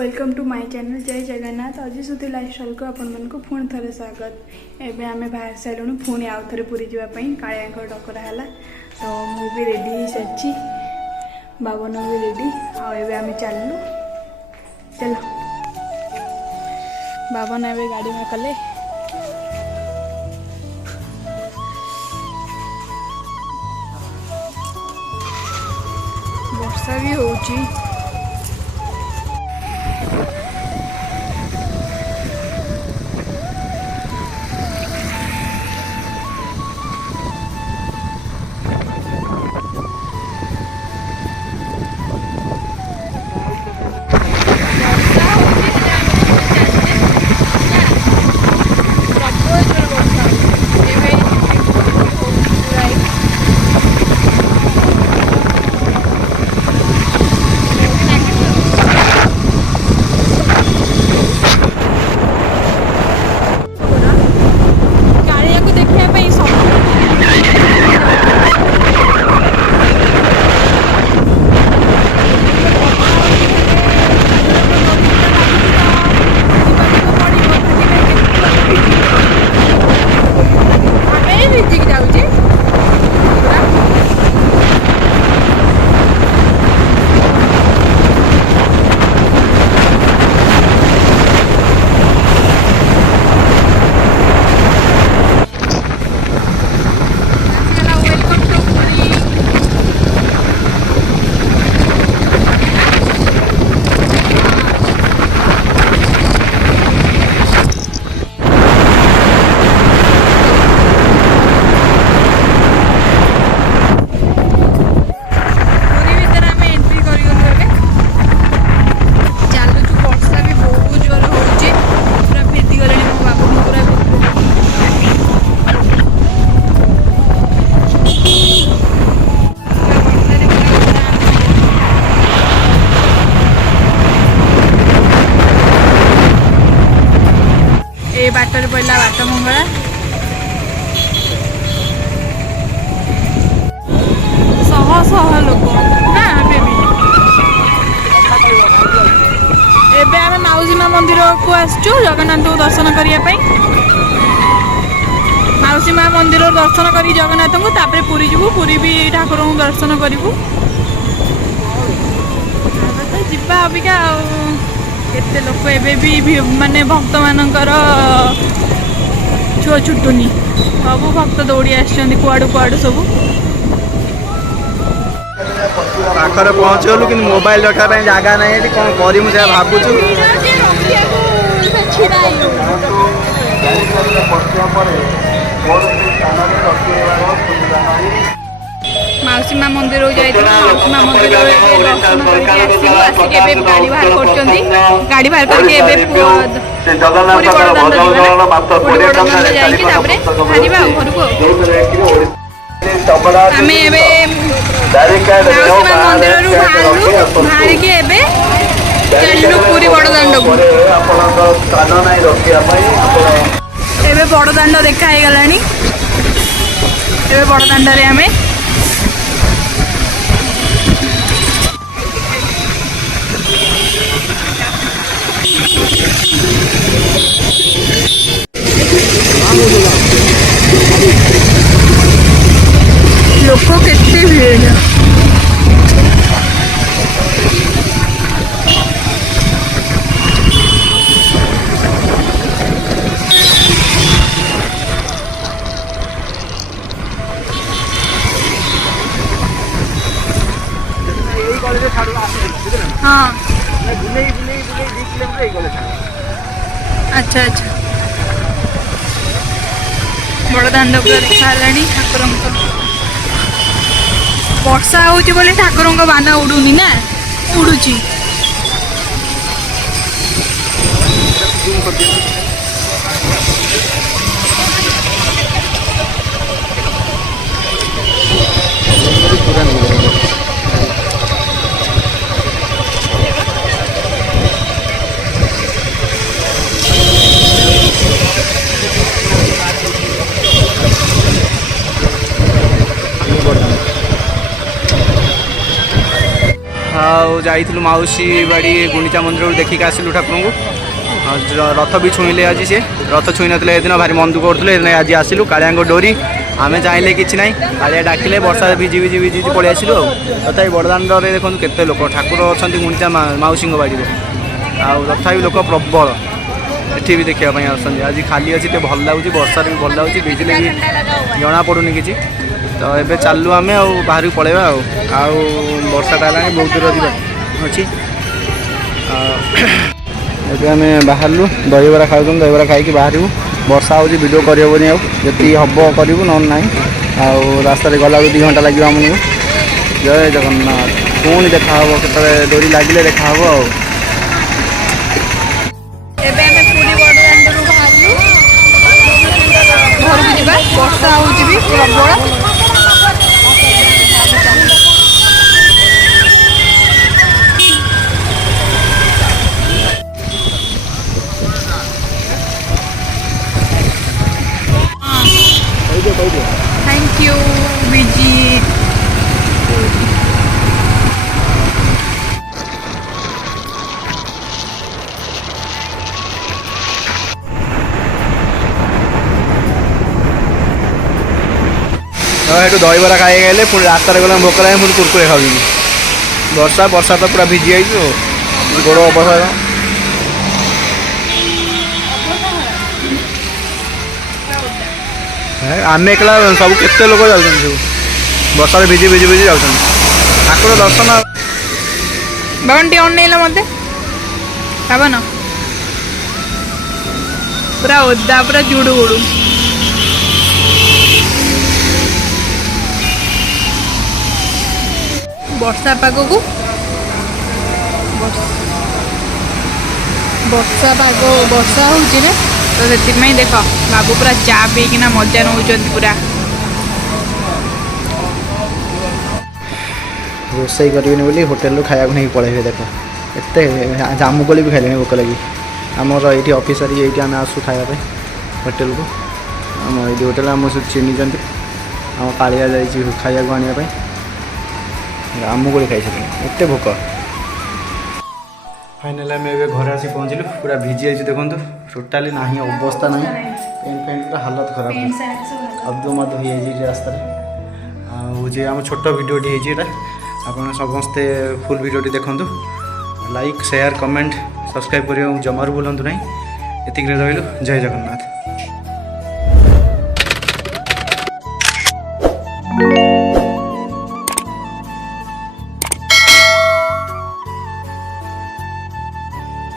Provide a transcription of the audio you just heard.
Welcome to my channel जय जगन्नाथ। अजी सुधी लाइफस्टाइल को आपण मन को पुणी थे स्वागत। एबे आमे बाहर सारूँ पुणी आउ थे पूरी जावाई कालिया डकरा है तो मुझे रेडी हो सारी बाबन भी रेडी आबे आम चलू चल बाबन ए गाड़ी में कले वर्षा भी होची। बाटर पड़ा बाट मंगला शह शह लोक ना एबे आमे माउसी माँ मंदिर को आसचु जगन्नाथ को दर्शन करने माउसी माँ मंदिर दर्शन कर जगन्नाथ को तापर पुरी जीवु पुरी भी ठाकुर को दर्शन करूँ जीवा अबिका केते लोक एबे भी माने भक्त मानकर छुआ छुटुनी सब भक्त दौड़ी आसछन्ति कुआडू कुआडू सब पाखरे पहुँचलु कि मोबाइल रखा जगह ना कौन करी मुझे भावुँ माउसी माँ मंदिर माउसी माँ मंदिर दर्शन करके गाड़ी बाहर कर गाड़ी बाहर करके पूरी बड़ दांड जाइए घर को आम माउसी माँ मंदिर बाहर के चलू पूरी बड़ दांड को एबे बड़ दांड देखा गला बड़ दांडे आम लोक केते भीड़ हाँ अच्छा अच्छा बड़ दांड पूरा देखा ठाकुर वर्षा होची बोले ठाकुर बाना उड़ूनी ना उड़ुची जाइलु माउसी बाड़ी गुंडीचा मंदिर देखिक आसलु ठाकुर को रथ भी छुईले आज सी रथ छुई नथिले ए दिन भारी मन दुख करथुले आज आसिलु कालिया डोरी आमे चाहिले कि ना कालिया डाकिले वर्षा भिजी भिजी भिजी पलि आसिलु तथा बड़दाण्ड में देखो केते लोक ठाकुर अच्छा गुंडीचा माउसी बाड़ी तथा लोक प्रबल एठी भी देखापी आसुँच आज खाली अच्छी भल लगुच वर्षा भी भल लगुच भिजिले भी जना पड़ूनी कि तो ये चलू आम बाहर को पलैबा वर्षाटा है बहुत दूर जा अच्छी आम बाहर दहीबरा खाऊ दहीबरा खाई बाहर वर्षा हो वीडियो करहबनी आती हम करूँ ना ना रास्त गला 2 घंटा लगे आमको जय जगन्नाथ पुणी देखा के डोरी लगे देखा वर्षा हो थैंक यू विजिट ये दहीबरा खाई गले पुणी रास्त गला भोक लगे पुणी कुरकुरे खाऊ वर्षा वर्षा तो पूरा भिजी जाइए गोड़ अवस्था आम एकला सब केते लोक जाऊँ सब वर्षा भिजी भिजी भिजी जाऊँ ठाकुर दर्शन बाबन टी अनेल मत बाबन पूरा ओदा पूरा जुड़ू गुड़ू वर्षा पाग को वर्षा पाग वर्षा हो तो से देख बाबू पूरा चा पीकिना मजा नौ पूरा रोसई करें बोली होटेल खाया नहीं पलैबे देख एत जामुकोली भी खाइले भोक लगी आमर ये ऑफिसर ये आम आसू खायापे होटेल को आम ये होटेल आम सब चिन्ह आम कालिया जा खाया आने आमुकोली खाई एत भोक फाइनाली आम ए घर आसी पहुँचलु पूरा भिजी जाइए देखो टोटाली ना अवस्था ना पेंट फेंट पूरा हालत खराब अब्दु मद हो रास्ता जे आम छोट भिडियोटी होता आप समस्ते फुल भिडियोटी देखूँ लाइक शेयर कमेंट सब्सक्राइब करने जमार भूलु ना ये रही जय जगन्नाथ।